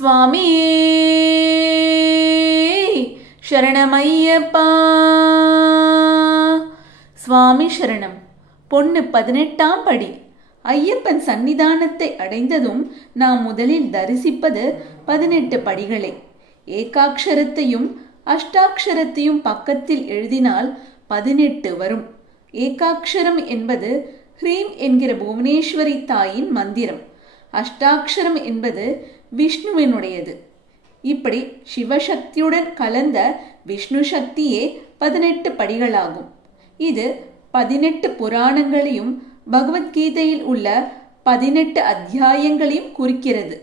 சுவாமியே சரணமையப்பா. சுவாமி சரணம். பொண்ணு 18ஆம் படி. ஐயப்பன் சன்னிதானத்தை அடைந்ததும் நாம் முதலில் தரிசிப்பது 18 படிகளே. ஏகாட்சரத்தையும் அஷ்டாட்சரத்தையும் பக்கத்தில் எழுதினால் 18 வரும். ஏகாட்சரம் என்பது ஹ்ரீம் என்கிற புவனேஸ்வரி தாயின் மந்திரம். அஷ்டாட்சரம் என்பது விஷ்ணுவினுடையது. இப்படி சிவசக்தியுடன் கலந்த விஷ்ணு சக்தியே 18 படிகளாகும். இது 18 புராணங்களையும் பகவத்கீதையில் உள்ள 18 அத்தியாயங்களையும் குறிக்கிறது.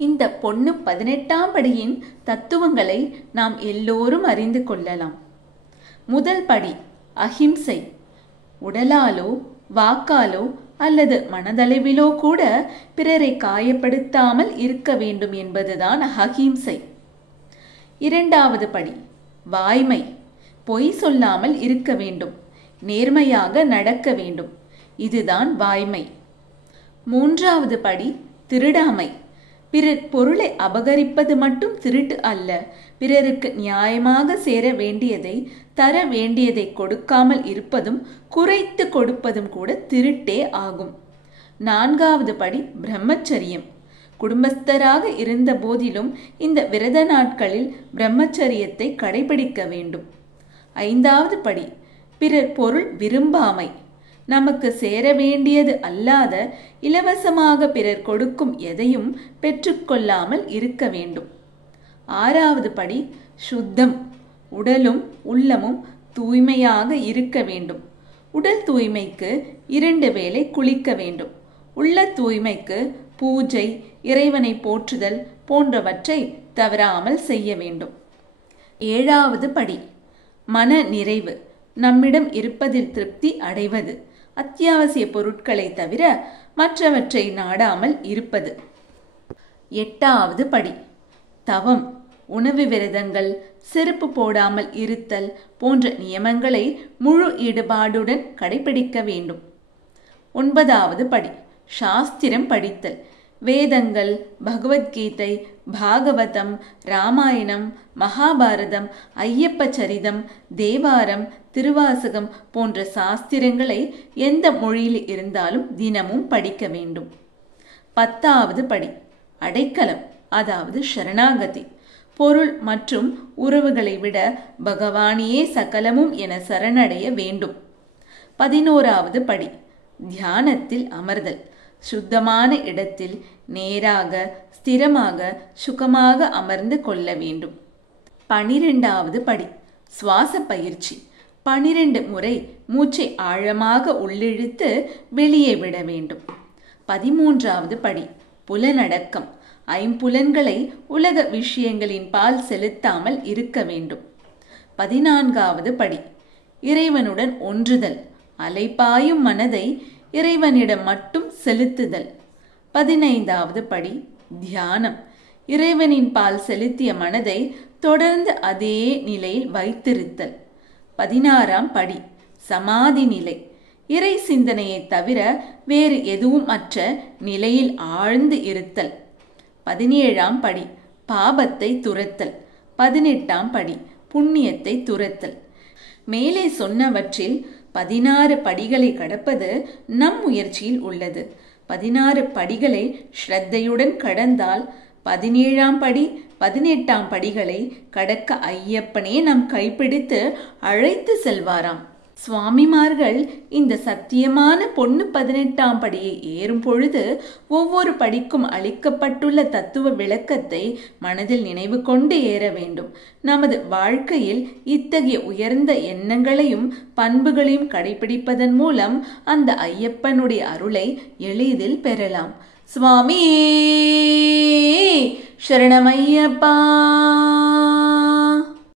இந்த பொண்ணு 18ஆம் படியின் தத்துவங்களை நாம் எல்லோரும் அறிந்து கொள்ளலாம். முதல் படி அஹிம்சை. உடலாலோ வாக்காலோ அல்லது மனதளவிலோ கூட பிறரை காயப்படுத்தாமல் இருக்க வேண்டும் என்பதுதான் அஹிம்சை. இரண்டாவது படி வாய்மை. பொய் சொல்லாமல் இருக்க வேண்டும், நேர்மையாக நடக்க வேண்டும். இதுதான் வாய்மை. மூன்றாவது படி திருடாமை. பிறர் பொருளை அபகரிப்பது மட்டும் திருட்டு அல்ல. பிறருக்கு நியாயமாக சேர வேண்டியதை, தர வேண்டியதை கொடுக்காமல் இருப்பதும் குறைத்து கொடுப்பதும் கூட திருட்டே ஆகும். நான்காவது படி பிரம்மச்சரியம். குடும்பஸ்தராக இருந்த போதிலும் இந்த விரத நாட்களில் பிரம்மச்சரியத்தை கடைபிடிக்க வேண்டும். ஐந்தாவது படி பிறர் பொருள் விரும்பாமை. நமக்கு சேர வேண்டியது அல்லாத இலவசமாக பிறர் கொடுக்கும் எதையும் பெற்றுக்கொள்ளாமல் இருக்க வேண்டும். ஆறாவது படி சுத்தம். உடலும் உள்ளமும் தூய்மையாக இருக்க வேண்டும். உடல் தூய்மைக்கு 2 வேளை குளிக்க வேண்டும். உள்ள தூய்மைக்கு பூஜை, இறைவனை போற்றுதல் போன்றவற்றை தவறாமல் செய்ய வேண்டும். ஏழாவது படி மன நிறைவு. நம்மிடம் இருப்பதில் திருப்தி அடைவது. அத்தியாவசிய பொருட்களை தவிர மற்றவற்றை நாடாமல் இருப்பது. எட்டாவது படி தவம். உணவு விரதங்கள், செருப்பு போடாமல் இருத்தல் போன்ற நியமங்களை முழு ஈடுபாடுடன் கடைபிடிக்க வேண்டும். 9வது படி சாஸ்திரம் படித்தல். வேதங்கள், பகவத்கீதை, பாகவதம், ராமாயணம், மகாபாரதம், ஐயப்ப சரிதம், தேவாரம், திருவாசகம் போன்ற சாஸ்திரங்களை எந்த மொழியில் இருந்தாலும் தினமும் படிக்க வேண்டும். 10வது படி அடைக்கலம், அதாவது சரணாகதி. பொருள் மற்றும் உறவுகளை விட பகவானியே சகலமும் என சரணடைய வேண்டும். 11வது படி தியானத்தில் அமர்தல். சுத்தமான இடத்தில் நேராக, ஸ்திரமாக, சுகமாக அமர்ந்து கொள்ள வேண்டும். 12வது படி சுவாச பயிற்சி. 12 முறை மூச்சை ஆழமாக உள்ளிழுத்து வெளியே விட வேண்டும். 13வது படி புலனடக்கம். 5 புலன்களை உலக விஷயங்களின் பால் செலுத்தாமல் இருக்க வேண்டும். 14வது படி இறைவனுடன் ஒன்றுதல். அலைபாயும் மனதை இறைவனிடம் மட்டும் செலுத்துதல். 15வது படி தியானம். இறைவனின் பால் செலுத்திய மனதை தொடர்ந்து அதே நிலையில் வைத்திருத்தல். 16ஆம் படி சமாதி நிலை. இறை சிந்தனையை தவிர வேறு எதுவும் அற்ற நிலையில் ஆழ்ந்து இருத்தல். 17ஆம் படி பாபத்தை துரத்தல். 18ஆம் படி புண்ணியத்தை துரத்தல். மேலே சொன்னவற்றில் 16 படிகளை கடப்பது நம் முயற்சியில் உள்ளது. 16 படிகளை ஸ்ரத்தையுடன் கடந்தால் 17ஆம் படி 18ஆம் படிகளை கடக்க ஐயப்பனே நம் கைப்பிடித்து அழைத்து செல்வாராம். சுவாமிமார்கள் இந்த சத்தியமான பொண்ணு 18ஆம் படியை ஏறும் பொழுது ஒவ்வொரு படிக்கும் அளிக்கப்பட்டுள்ள தத்துவ விளக்கத்தை மனதில் நினைவு கொண்டு ஏற வேண்டும். நமது வாழ்க்கையில் இத்தகைய உயர்ந்த எண்ணங்களையும் பண்புகளையும் கடைபிடிப்பதன் மூலம் அந்த ஐயப்பனுடைய அருளை எளிதில் பெறலாம். சுவாமியே சரணமையப்பா.